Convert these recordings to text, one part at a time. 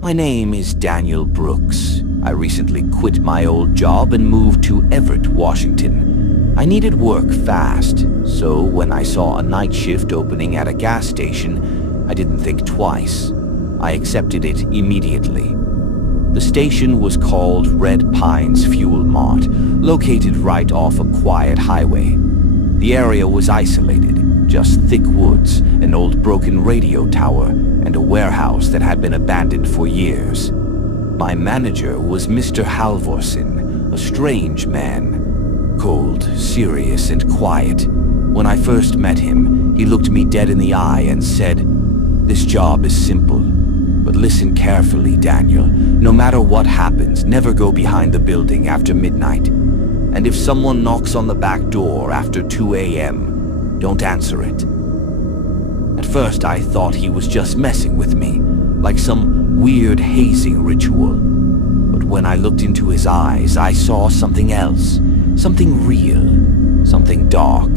My name is Daniel Brooks. I recently quit my old job and moved to Everett, Washington. I needed work fast, so when I saw a night shift opening at a gas station, I didn't think twice. I accepted it immediately. The station was called Red Pines Fuel Mart, located right off a quiet highway. The area was isolated, just thick woods, an old broken radio tower, and a warehouse that had been abandoned for years. My manager was Mr. Halvorsen, a strange man. Cold, serious, and quiet. When I first met him, he looked me dead in the eye and said, "This job is simple. But listen carefully, Daniel. No matter what happens, never go behind the building after midnight. And if someone knocks on the back door after 2 a.m., don't answer it." At first I thought he was just messing with me, like some weird hazing ritual. But when I looked into his eyes, I saw something else, something real, something dark.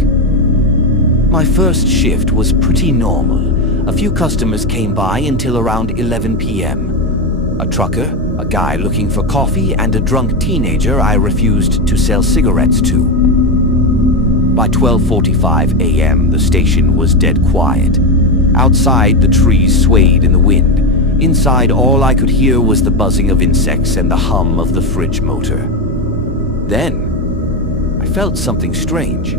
My first shift was pretty normal. A few customers came by until around 11 p.m. A trucker, a guy looking for coffee, and a drunk teenager I refused to sell cigarettes to. By 12:45 a.m., the station was dead quiet. Outside, the trees swayed in the wind. Inside, all I could hear was the buzzing of insects and the hum of the fridge motor. Then, I felt something strange.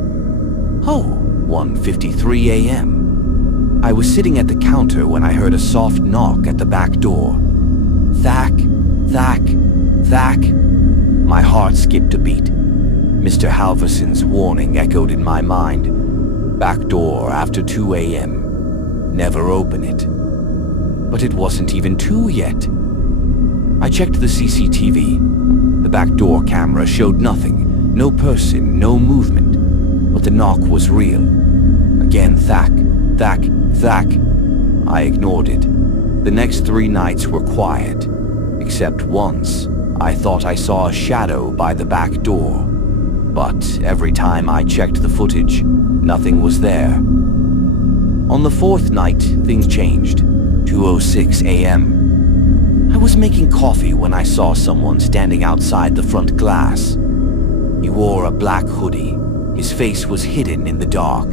1:53 a.m. I was sitting at the counter when I heard a soft knock at the back door. Thack, thack, thack. My heart skipped a beat. Mr. Halvorsen's warning echoed in my mind. Back door after 2 a.m. Never open it. But it wasn't even 2 yet. I checked the CCTV. The back door camera showed nothing. No person, no movement. But the knock was real. Again, thack, thack, thack. I ignored it. The next 3 nights were quiet. Except once, I thought I saw a shadow by the back door. But every time I checked the footage, nothing was there. On the 4th night, things changed. 2:06 a.m. I was making coffee when I saw someone standing outside the front glass. He wore a black hoodie. His face was hidden in the dark.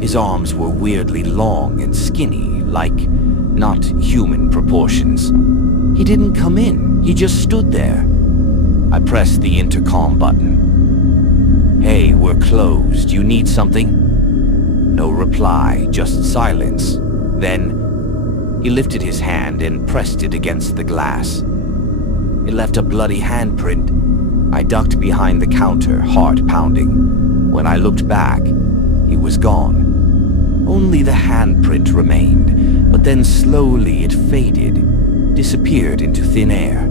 His arms were weirdly long and skinny, like not human proportions. He didn't come in, he just stood there. I pressed the intercom button. "Hey, we're closed. You need something?" No reply, just silence. Then, he lifted his hand and pressed it against the glass. It left a bloody handprint. I ducked behind the counter, heart pounding. When I looked back, he was gone. Only the handprint remained, but then slowly it faded, disappeared into thin air.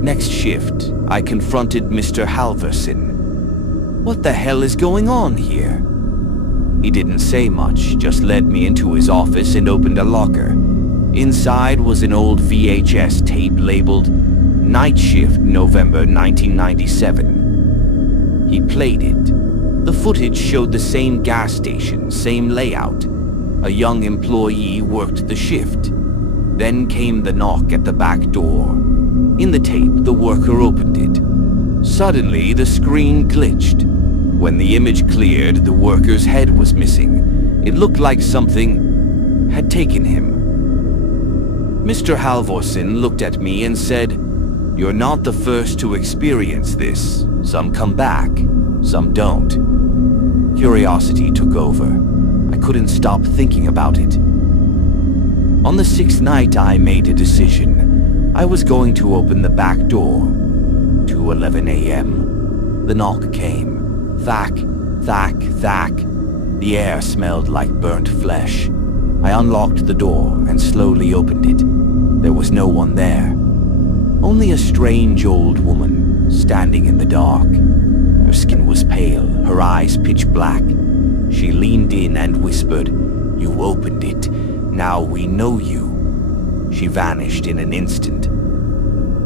Next shift, I confronted Mr. Halvorsen. "What the hell is going on here?" He didn't say much, just led me into his office and opened a locker. Inside was an old VHS tape labeled Night Shift November 1997. He played it. The footage showed the same gas station, same layout. A young employee worked the shift. Then came the knock at the back door. In the tape, the worker opened it. Suddenly, the screen glitched. When the image cleared, the worker's head was missing. It looked like something had taken him. Mr. Halvorsen looked at me and said, "You're not the first to experience this. Some come back, some don't." Curiosity took over. I couldn't stop thinking about it. On the 6th night, I made a decision. I was going to open the back door. 2:11 a.m. The knock came. Thack, thack, thack. The air smelled like burnt flesh. I unlocked the door and slowly opened it. There was no one there. Only a strange old woman standing in the dark. Her skin was pale, her eyes pitch black. She leaned in and whispered, "You opened it. Now we know you." She vanished in an instant.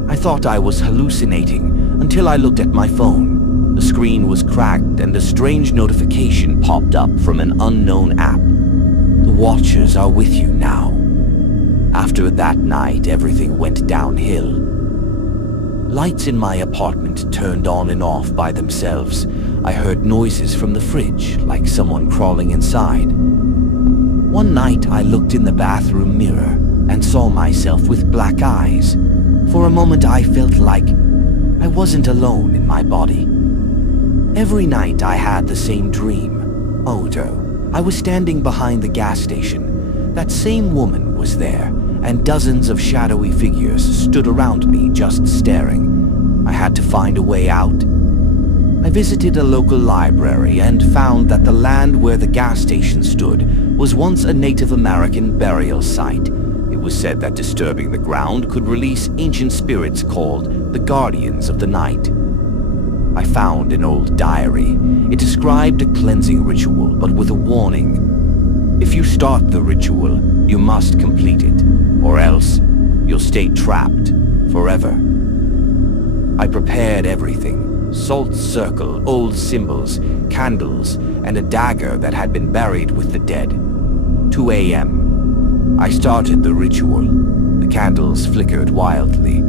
I thought I was hallucinating until I looked at my phone. The screen was cracked and a strange notification popped up from an unknown app. "The Watchers are with you now." After that night, everything went downhill. Lights in my apartment turned on and off by themselves. I heard noises from the fridge, like someone crawling inside. One night I looked in the bathroom mirror and saw myself with black eyes. For a moment I felt like I wasn't alone in my body. Every night I had the same dream. I was standing behind the gas station. That same woman was there, and dozens of shadowy figures stood around me just staring. I had to find a way out. I visited a local library and found that the land where the gas station stood was once a Native American burial site. It was said that disturbing the ground could release ancient spirits called the Guardians of the Night. I found an old diary. It described a cleansing ritual, but with a warning. If you start the ritual, you must complete it, or else you'll stay trapped forever. I prepared everything: salt circle, old symbols, candles, and a dagger that had been buried with the dead. 2 a.m. I started the ritual. The candles flickered wildly.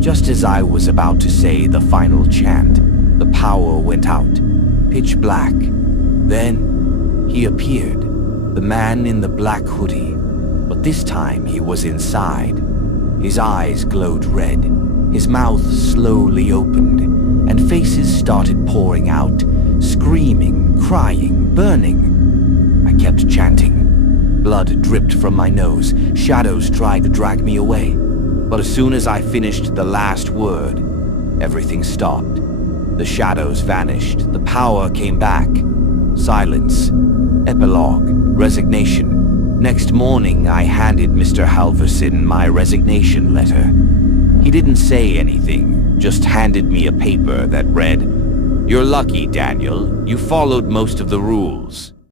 Just as I was about to say the final chant, the power went out, pitch black. Then he appeared, the man in the black hoodie, but this time he was inside. His eyes glowed red, his mouth slowly opened, and faces started pouring out, screaming, crying, burning. I kept chanting. Blood dripped from my nose. Shadows tried to drag me away. But as soon as I finished the last word, everything stopped. The shadows vanished. The power came back. Silence. Epilogue. Resignation. Next morning, I handed Mr. Halverson my resignation letter. He didn't say anything, just handed me a paper that read, "You're lucky, Daniel. You followed most of the rules."